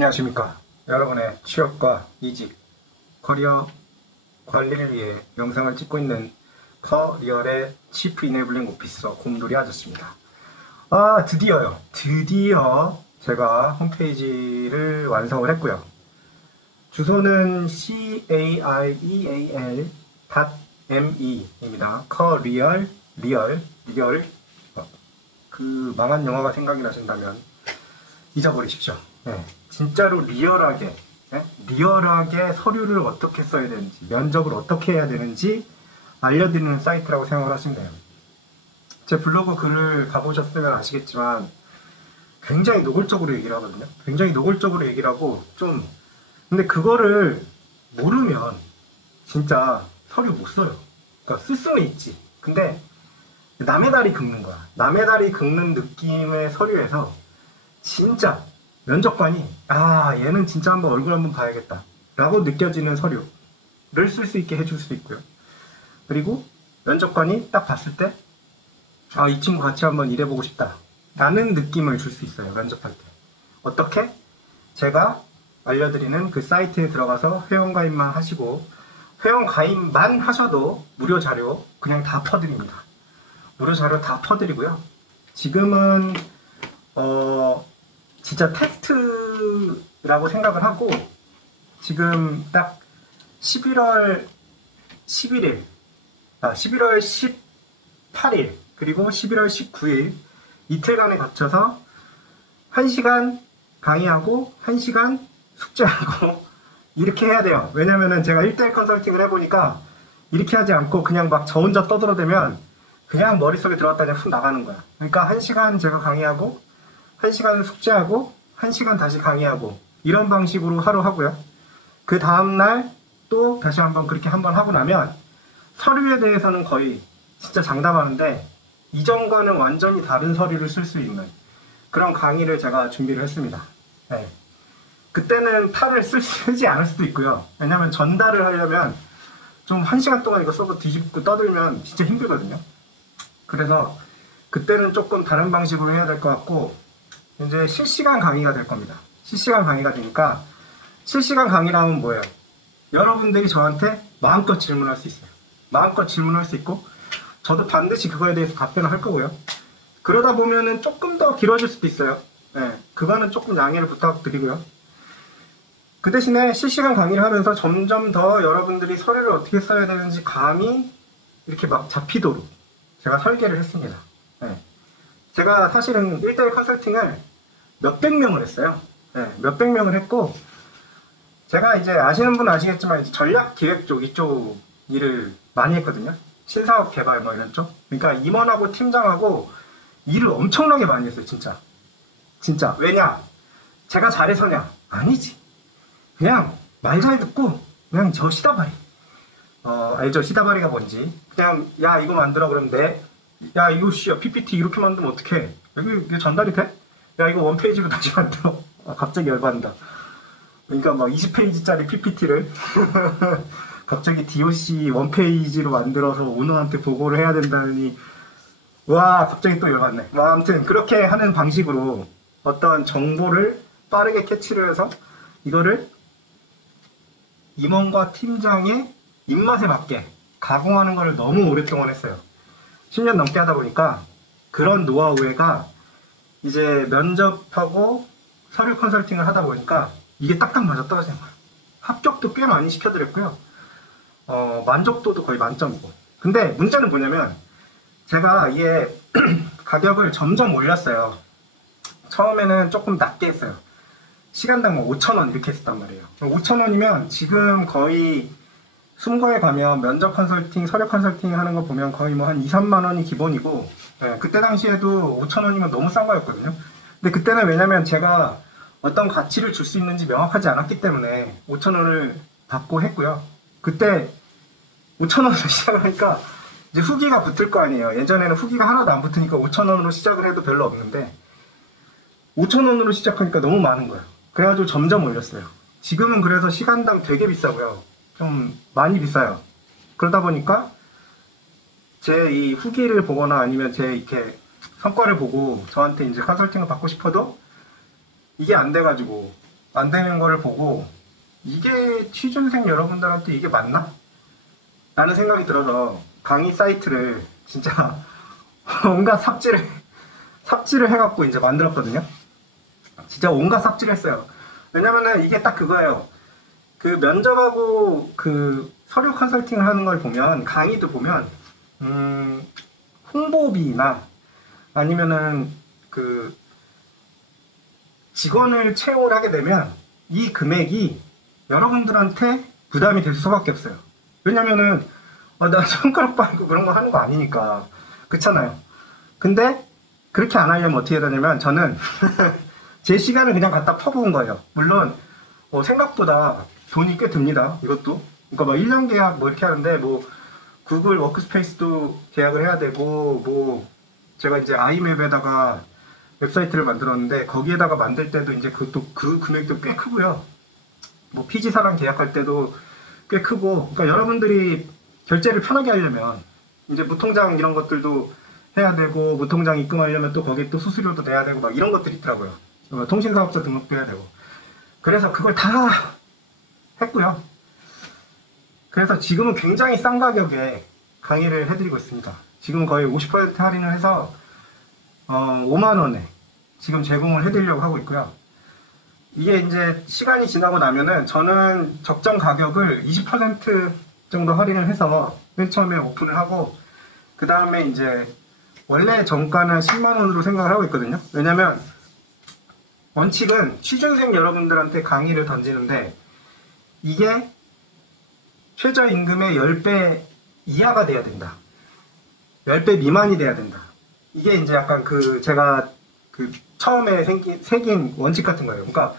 안녕하십니까. 여러분의 취업과 이직, 커리어 관리를 위해 영상을 찍고 있는 커리어의 치프 이네블링 오피서 곰돌이 아저씨입니다. 드디어요. 드디어 제가 홈페이지를 완성을 했고요. 주소는 career.me입니다. 커리얼, 리얼, 그 망한 영화가 생각이 나신다면 잊어버리십시오. 네, 진짜로 리얼하게 서류를 어떻게 써야 되는지, 면접을 어떻게 해야 되는지 알려드리는 사이트라고 생각을 하시면 돼요. 제 블로그 글을 가보셨으면 아시겠지만 굉장히 노골적으로 얘기를 하거든요. 굉장히 노골적으로 얘기를 하고 근데 그거를 모르면 진짜 서류 못 써요. 그러니까 쓸 수는 있지. 근데 남의 다리 긁는 거야. 남의 다리 긁는 느낌의 서류에서 진짜 면접관이 얘는 진짜 한번 얼굴 한번 봐야겠다 라고 느껴지는 서류를 쓸 수 있게 해줄 수 있고요. 그리고 면접관이 딱 봤을 때 이 친구 같이 한번 일해보고 싶다 라는 느낌을 줄 수 있어요. 면접할 때 어떻게? 제가 알려드리는 그 사이트에 들어가서 회원가입만 하시고, 회원가입만 하셔도 무료 자료 그냥 다 퍼드립니다. 무료 자료 다 퍼드리고요. 지금은 진짜 테스트라고 생각을 하고, 지금 딱 11월 11일, 11월 18일, 그리고 11월 19일 이틀간에 거쳐서 1시간 강의하고 1시간 숙제하고 이렇게 해야 돼요. 왜냐면은 제가 1대1 컨설팅을 해보니까 이렇게 하지 않고 그냥 막 저 혼자 떠들어대면 그냥 머릿속에 들어갔다 그냥 훅 나가는 거야. 그러니까 1시간 제가 강의하고 1시간 숙제하고 1시간 다시 강의하고 이런 방식으로 하루 하고요. 그 다음날 또 다시 한번 그렇게 한번 하고 나면 서류에 대해서는 거의 진짜 장담하는데 이전과는 완전히 다른 서류를 쓸 수 있는 그런 강의를 제가 준비를 했습니다. 네. 그때는 탈을 쓰지 않을 수도 있고요. 왜냐면 전달을 하려면 좀 1시간 동안 이거 써서 뒤집고 떠들면 진짜 힘들거든요. 그래서 그때는 조금 다른 방식으로 해야 될 것 같고, 이제 실시간 강의가 될 겁니다. 실시간 강의가 되니까, 실시간 강의라면 뭐예요? 여러분들이 저한테 마음껏 질문할 수 있어요. 마음껏 질문할 수 있고, 저도 반드시 그거에 대해서 답변을 할 거고요. 그러다 보면은 조금 더 길어질 수도 있어요. 네, 그거는 조금 양해를 부탁드리고요. 그 대신에 실시간 강의를 하면서 점점 더 여러분들이 서류를 어떻게 써야 되는지 감이 이렇게 막 잡히도록 제가 설계를 했습니다. 네. 제가 사실은 1대1 컨설팅을 몇백 명을 했어요. 네, 몇백 명을 했고, 제가 이제 아시는 분은 아시겠지만 이제 전략 기획 쪽 이쪽 일을 많이 했거든요. 신사업 개발 뭐 이런 쪽. 그러니까 임원하고 팀장하고 일을 엄청나게 많이 했어요. 진짜. 왜냐? 제가 잘해서냐? 아니지. 그냥 말 잘 듣고 그냥 저 시다바리. 알죠? 시다바리가 뭔지. 그냥 야 이거 만들어 그러면 네. 야 이거 PPT 이렇게 만들면 어떡해? 이게 전달이 돼? 야 이거 원페이지로 다시 만들어. 갑자기 열받는다. 그러니까 막 20페이지짜리 PPT를 갑자기 DOC 원페이지로 만들어서 오너한테 보고를 해야 된다니, 와 갑자기 또 열받네. 아무튼 그렇게 하는 방식으로 어떤 정보를 빠르게 캐치를 해서 이거를 임원과 팀장의 입맛에 맞게 가공하는 걸 너무 오랫동안 했어요. 10년 넘게 하다 보니까 그런 노하우가 이제 면접하고 서류 컨설팅을 하다 보니까 이게 딱딱 맞아 떨어지는 거예요. 합격도 꽤 많이 시켜드렸고요. 만족도도 거의 만점이고. 근데 문제는 뭐냐면 제가 이게 가격을 점점 올렸어요. 처음에는 조금 낮게 했어요. 시간당 뭐 5,000원 이렇게 했었단 말이에요. 5,000원이면 지금 거의 숨거에 가면 면접 컨설팅, 서류 컨설팅 하는 거 보면 거의 뭐 한 2, 3만 원이 기본이고, 네, 그때 당시에도 5,000원이면 너무 싼 거였거든요. 근데 그때는 왜냐면 제가 어떤 가치를 줄 수 있는지 명확하지 않았기 때문에 5,000원을 받고 했고요. 그때 5,000원으로 시작을 하니까 이제 후기가 붙을 거 아니에요. 예전에는 후기가 하나도 안 붙으니까 5,000원으로 시작을 해도 별로 없는데 5,000원으로 시작하니까 너무 많은 거예요. 그래가지고 점점 올렸어요. 지금은 그래서 시간당 되게 비싸고요. 좀 많이 비싸요. 그러다 보니까 제 이 후기를 보거나 아니면 제 이렇게 성과를 보고 저한테 이제 컨설팅을 받고 싶어도 이게 안 돼가지고 안 되는 거를 보고 이게 취준생 여러분들한테 이게 맞나? 라는 생각이 들어서 강의 사이트를 진짜 온갖 삽질을 해갖고 이제 만들었거든요. 진짜 온갖 삽질을 했어요. 왜냐면은 이게 딱 그거예요. 그 면접하고 그 서류 컨설팅을 하는 걸 보면, 강의도 보면, 홍보비나 아니면은 그 직원을 채용을 하게 되면 이 금액이 여러분들한테 부담이 될 수밖에 없어요. 왜냐면은 나 손가락 빨고 그런 거 하는 거 아니니까. 그렇잖아요. 근데 그렇게 안 하려면 어떻게 해야 되냐면, 저는 제 시간을 그냥 갖다 퍼부은 거예요. 물론 생각보다 돈이 꽤 듭니다. 이것도. 그러니까 뭐 1년 계약 뭐 이렇게 하는데, 뭐 구글 워크스페이스도 계약을 해야 되고, 뭐 제가 이제 아이맵에다가 웹사이트를 만들었는데 거기에다가 만들 때도 이제 그것도 그 금액도 꽤 크고요. 뭐 PG사랑 계약할 때도 꽤 크고. 그러니까 여러분들이 결제를 편하게 하려면 이제 무통장 이런 것들도 해야 되고, 무통장 입금하려면 또 거기에 또 수수료도 내야 되고 막 이런 것들이 있더라고요. 통신사업자 등록도 해야 되고. 그래서 그걸 다 했고요. 그래서 지금은 굉장히 싼 가격에 강의를 해드리고 있습니다. 지금 거의 50% 할인을 해서 5만원에 지금 제공을 해드리려고 하고 있고요. 이게 이제 시간이 지나고 나면은 저는 적정 가격을 20% 정도 할인을 해서 맨 처음에 오픈을 하고, 그 다음에 이제 원래 정가는 10만원으로 생각을 하고 있거든요. 왜냐면 원칙은 취준생 여러분들한테 강의를 던지는데 이게 최저임금의 10배 이하가 돼야 된다. 10배 미만이 돼야 된다. 이게 이제 약간 제가 처음에 새긴 원칙 같은 거예요. 그러니까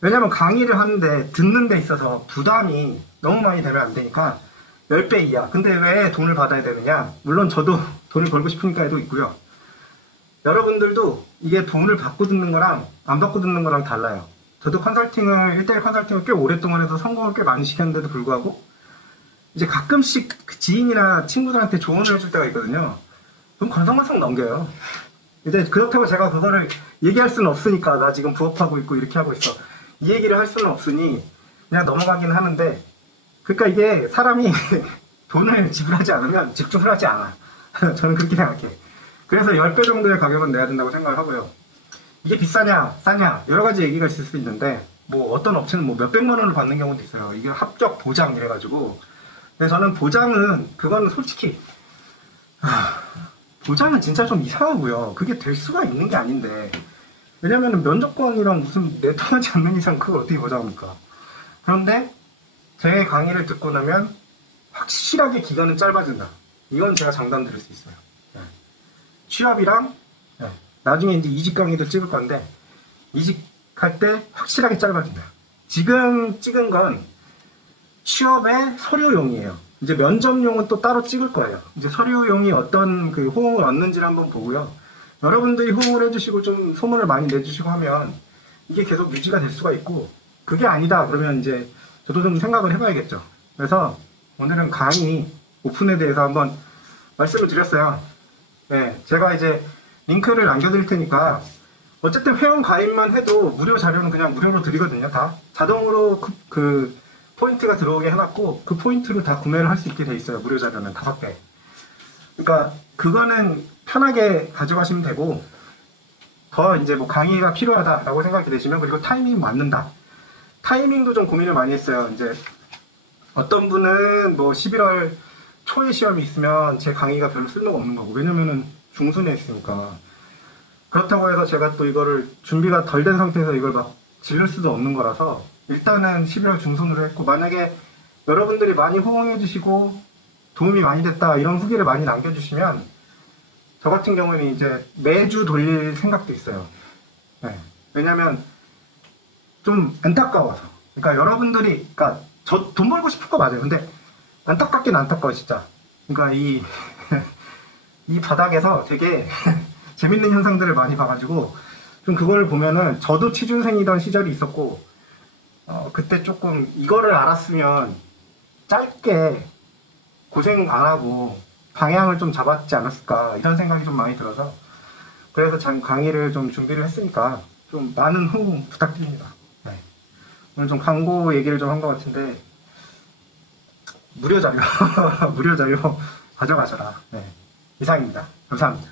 왜냐면 강의를 하는데 듣는 데 있어서 부담이 너무 많이 되면 안 되니까 10배 이하. 근데 왜 돈을 받아야 되느냐? 물론 저도 돈을 벌고 싶으니까도 있고요. 여러분들도 이게 돈을 받고 듣는 거랑 안 받고 듣는 거랑 달라요. 저도 1대1 컨설팅을 꽤 오랫동안 해서 성공을 꽤 많이 시켰는데도 불구하고 이제 가끔씩 지인이나 친구들한테 조언을 해줄 때가 있거든요. 그럼 건성건성 넘겨요. 이제 그렇다고 제가 그거를 얘기할 수는 없으니까, 나 지금 부업하고 있고 이렇게 하고 있어, 이 얘기를 할 수는 없으니 그냥 넘어가긴 하는데, 그러니까 이게 사람이 돈을 지불하지 않으면 집중을 하지 않아. 저는 그렇게 생각해. 그래서 10배 정도의 가격은 내야 된다고 생각을 하고요. 이게 비싸냐 싸냐 여러 가지 얘기가 있을 수 있는데, 뭐 어떤 업체는 뭐 몇백만 원을 받는 경우도 있어요. 이게 합격 보장 이래가지고. 근데 저는 보장은, 그거는 솔직히 보장은 진짜 좀 이상하고요. 그게 될 수가 있는 게 아닌데, 왜냐면은 면접관이랑 무슨 내통하지 않는 이상 그걸 어떻게 보장합니까? 그런데 제 강의를 듣고 나면 확실하게 기간은 짧아진다. 이건 제가 장담 드릴 수 있어요. 취업이랑 나중에 이제 이직 강의도 찍을 건데, 이직할 때 확실하게 짧아진다. 지금 찍은 건 취업의 서류용이에요. 이제 면접용은 또 따로 찍을 거예요. 이제 서류용이 어떤 그 호응을 얻는지를 한번 보고요. 여러분들이 호응을 해주시고 좀 소문을 많이 내주시고 하면 이게 계속 유지가 될 수가 있고, 그게 아니다 그러면 이제 저도 좀 생각을 해봐야겠죠. 그래서 오늘은 강의 오픈에 대해서 한번 말씀을 드렸어요. 네, 제가 이제 링크를 남겨드릴 테니까, 어쨌든 회원 가입만 해도 무료 자료는 그냥 무료로 드리거든요. 다 자동으로 그 포인트가 들어오게 해놨고, 그 포인트로 다 구매를 할 수 있게 돼 있어요. 무료 자료는 5배. 그러니까 그거는 편하게 가져가시면 되고, 더 이제 뭐 강의가 필요하다라고 생각이 되시면, 그리고 타이밍 맞는다. 타이밍도 좀 고민을 많이 했어요. 이제 어떤 분은 뭐 11월 초에 시험이 있으면 제 강의가 별로 쓸모가 없는 거고, 왜냐면은 중순에 있으니까. 그렇다고 해서 제가 또 이거를 준비가 덜 된 상태에서 이걸 막 질릴 수도 없는 거라서 일단은 11월 중순으로 했고, 만약에 여러분들이 많이 호응해 주시고 도움이 많이 됐다 이런 후기를 많이 남겨주시면 저 같은 경우는 이제 매주 돌릴 생각도 있어요. 네. 왜냐면 좀 안타까워서. 그러니까 여러분들이, 그러니까 저 돈 벌고 싶을 거 맞아요. 근데 안타깝긴 안타까워 진짜. 그러니까 이 바닥에서 되게 재밌는 현상들을 많이 봐가지고, 좀 그걸 보면은 저도 취준생이던 시절이 있었고, 그때 조금 이거를 알았으면 짧게 고생 안 하고 방향을 좀 잡았지 않았을까, 이런 생각이 좀 많이 들어서, 그래서 참 강의를 좀 준비를 했으니까 좀 많은 호응 부탁드립니다. 네. 오늘 좀 광고 얘기를 좀 한 것 같은데, 무료 자료, 무료 자료 가져가셔라. 네. 이상입니다. 감사합니다.